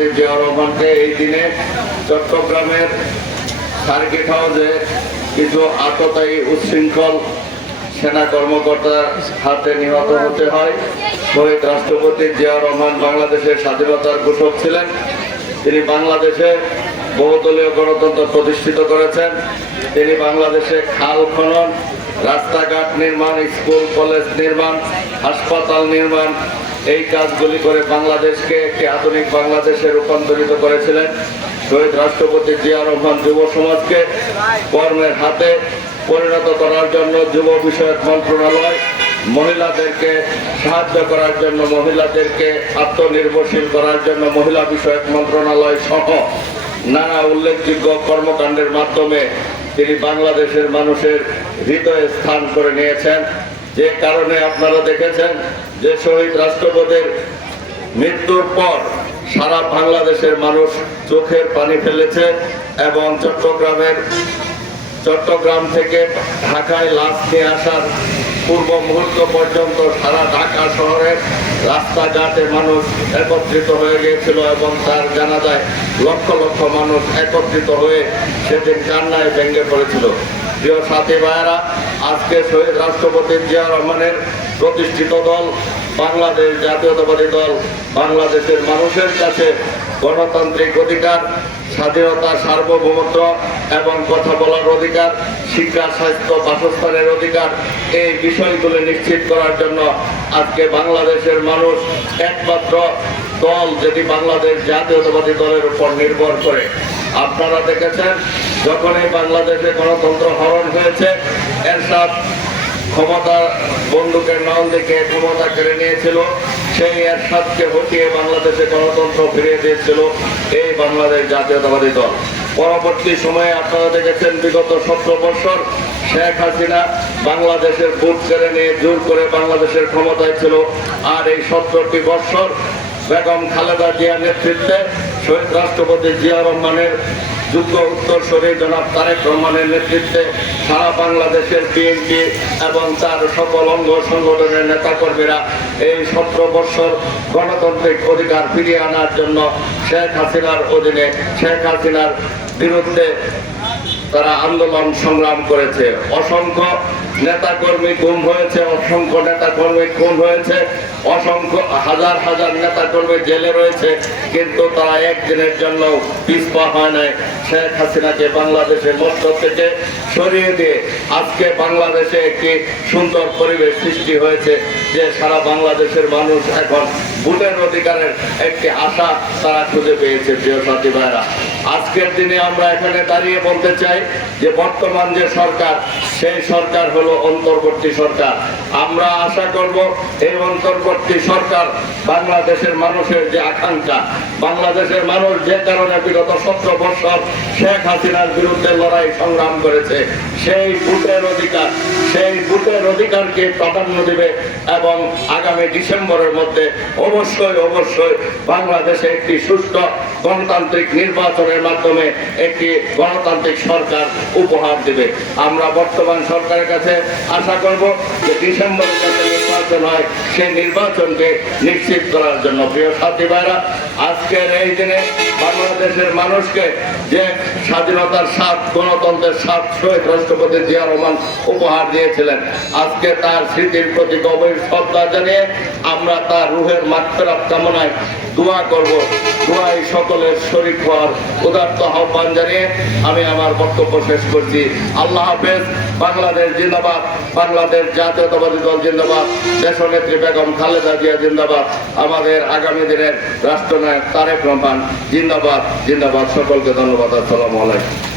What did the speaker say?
রাষ্ট্রপতি জিয়া রহমানকে এই দিনে চট্টগ্রামের সার্কিট হাউসে কিছু আততায়ী উচ্ছৃঙ্খল সেনা কর্মকর্তার হাতে নিহত হতে হয়। শহীদ রাষ্ট্রপতি জিয়া রহমান বাংলাদেশের স্বাধীনতার ঘোষক ছিলেন। তিনি বাংলাদেশে বহুদলীয় গণতন্ত্র প্রতিষ্ঠিত করেছেন। তিনি বাংলাদেশে খাল খনন, রাস্তাঘাট নির্মাণ, স্কুল, কলেজ নির্মাণ, হাসপাতাল নির্মাণ এই কাজগুলি করে বাংলাদেশকে একটি আধুনিক বাংলাদেশে রূপান্তরিত করেছিলেন শহীদ রাষ্ট্রপতি জিয়া রহমান যুব সমাজকে কর্মের হাতে পরিণত করার জন্য যুব বিষয়ক মন্ত্রণালয়, মহিলাদেরকে সাহায্য করার জন্য মহিলাদেরকে আত্মনির্ভরশীল করার জন্য মহিলা বিষয়ক মন্ত্রণালয় সহ নানা উল্লেখযোগ্য কর্মকাণ্ডের মাধ্যমে তিনি বাংলাদেশের মানুষের হৃদয়ে স্থান করে নিয়েছেন। যে কারণে আপনারা দেখেছেন যে শহীদ রাষ্ট্রপতির মৃত্যুর পর সারা বাংলাদেশের মানুষ চোখের পানি ফেলেছে এবং চট্টগ্রামের, চট্টগ্রাম থেকে ঢাকায় লাশ নিয়ে আসার পূর্ব মুহূর্ত পর্যন্ত সারা ঢাকা শহরের রাস্তাঘাটে মানুষ একত্রিত হয়ে গিয়েছিল এবং তার জানা যায় লক্ষ লক্ষ মানুষ একত্রিত হয়ে সেদিন কান্নায় ভেঙে পড়েছিল। প্রিয় সাথী ভাইয়েরা আজকে শহীদ রাষ্ট্রপতি জিয়া রহমানের প্রতিষ্ঠিত দল, বাংলাদেশ জাতীয়তাবাদী দল, বাংলাদেশের মানুষের কাছে গণতান্ত্রিক অধিকার, স্বাধীনতা সার্বভৌমত্ব এবং কথা বলার অধিকার, শিক্ষা, স্বাস্থ্য, বাসস্থানের অধিকার, এই বিষয়গুলো নিশ্চিত করার জন্য আজকে বাংলাদেশের মানুষ একমাত্র দল যেটি বাংলাদেশ জাতীয়তাবাদী দলের উপর নির্ভর করে। আপনারা দেখেছেন যখন এই বাংলাদেশে গণতন্ত্র হরণ হয়েছে, এরশাদ ক্ষমতা বন্দুকের নাম দেখে ক্ষমতা কেড়ে নিয়েছিল। সেই এরশাদকে হটিয়ে বাংলাদেশে গণতন্ত্র ফিরিয়ে দিয়েছিল এই বাংলাদেশ জাতীয়তাবাদী দল। পরবর্তী সময়ে আপনারা দেখেছেন, বিগত সতেরো বছর শেখ হাসিনা বাংলাদেশের বুট কেড়ে নিয়ে জোর করে বাংলাদেশের ক্ষমতায় ছিল। আর এই সত্তরটি বছর বেগম খালেদা জিয়ার নেতৃত্বে শহীদ রাষ্ট্রপতি জিয়া রহমানের যুদ্ধ শরীর জনাব তারেক রহমানের নেতৃত্বে সারা বাংলাদেশের বিএনপি এবং তার সকল অঙ্গ সংগঠনের নেতাকর্মীরা এই সতেরো বছর গণতান্ত্রিক অধিকার ফিরিয়ে আনার জন্য শেখ হাসিনার অধীনে, শেখ হাসিনার বিরুদ্ধে তারা আন্দোলন সংগ্রাম করেছে। অসংখ্য নেতাকর্মী গুম হয়েছে, অসংখ্য নেতাকর্মী খুন হয়েছে, অসংখ্য হাজার হাজার নেতাকর্মী জেলে রয়েছে, কিন্তু তারা একদিনের জন্য পিছপা হয় নাই। শেখ হাসিনাকে বাংলাদেশের মধ্য থেকে সরিয়ে দিয়ে আজকে বাংলাদেশে একটি সুন্দর পরিবেশ সৃষ্টি হয়েছে, যে সারা বাংলাদেশের মানুষ এখন ভোটের অধিকারের একটি আশা তারা খুঁজে পেয়েছে, প্রিয় সাথী ভাইরা। আজকের দিনে আমরা এখানে দাঁড়িয়ে বলতে চাই যে বর্তমান যে সরকার, সেই সরকার হলো অন্তর্বর্তী সরকার। আমরা আশা করব এই অন্তর্বর্তী সরকার বাংলাদেশের মানুষের যে আকাঙ্ক্ষা বাংলাদেশের মানুষ যে কারণে বিগত সতেরো বছর শেখ হাসিনার বিরুদ্ধে লড়াই সংগ্রাম করেছে, সেই ভোটের অধিকার, সেই ভোটের অধিকারকে প্রাধান্য দেবে এবং আগামী ডিসেম্বরের মধ্যে অবশ্যই অবশ্যই বাংলাদেশে একটি সুস্থ গণতান্ত্রিক নির্বাচনের মাধ্যমে একটি গণতান্ত্রিক সরকার উপহার দেবে। আমরা বর্তমান সরকারের কাছে আশা করব যে ডিসেম্বরের কাছে নির্বাচন হয় সেই নির্বাচনকে নিশ্চিত করার জন্য। প্রিয় সাথী ভাইরা, আজকের এই দিনে বাংলাদেশের মানুষকে যে স্বাধীনতার সাত, গণতন্ত্রের সাত শহীদ রাষ্ট্রপতি জিয়া রহমান উপহার দিয়েছিলেন, আজকে তার স্মৃতির প্রতি গভীর শ্রদ্ধা জানিয়ে আমরা তার রুহের মাত্রার কামনায় দোয়া করব। দোয়াই সকলের শরীর হওয়ার উদার্ত আহ্বান জানিয়ে আমি আমার বক্তব্য শেষ করছি। আল্লাহ হাফেজ, বাংলাদেশ জিন্দাবাদ, বাংলাদেশ জাতীয়তাবাদী দল জিন্দাবাদ, দেশনেত্রী বেগম খালেদা জিয়া জিন্দাবাদ, আমাদের আগামী দিনের রাষ্ট্রনায়ক তারেক রহমান জিন্দাবাদ জিন্দাবাদ। সকলকে ধন্যবাদ, আসসালামু আলাইকুম।